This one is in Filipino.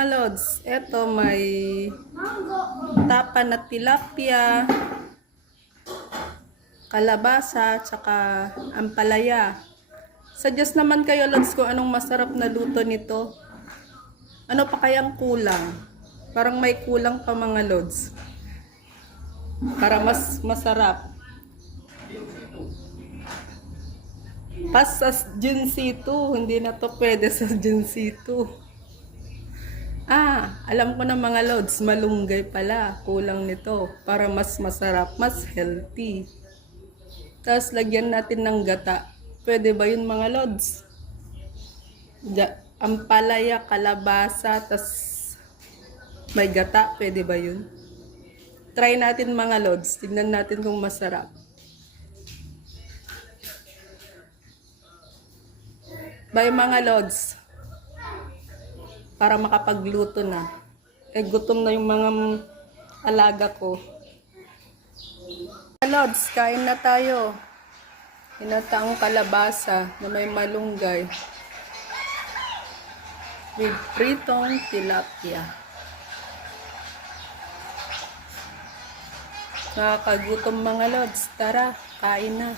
mga lods. Eto may tapa na tilapia, kalabasa, tsaka ampalaya. Suggest naman kayo lods kung anong masarap na luto nito. Ano pa kayang kulang? Parang may kulang pa mga lods. Para mas masarap. Pas sa Junsi 2, hindi na to pwede sa Junsi 2. Alam ko na mga lods, malunggay pala. Kulang nito para mas masarap, mas healthy. Tapos lagyan natin ng gata. Pwede ba yun mga lods? Ampalaya, kalabasa, tas may gata. Pwede ba yun? Try natin mga lods. Tignan natin kung masarap. Bye mga lods. Para makapagluto na. Gutom na yung mga alaga ko. Lods, kain na tayo. Inataang kalabasa na may malunggay. With pritong tilapia. Nakakagutom mga lods. Tara, kain na.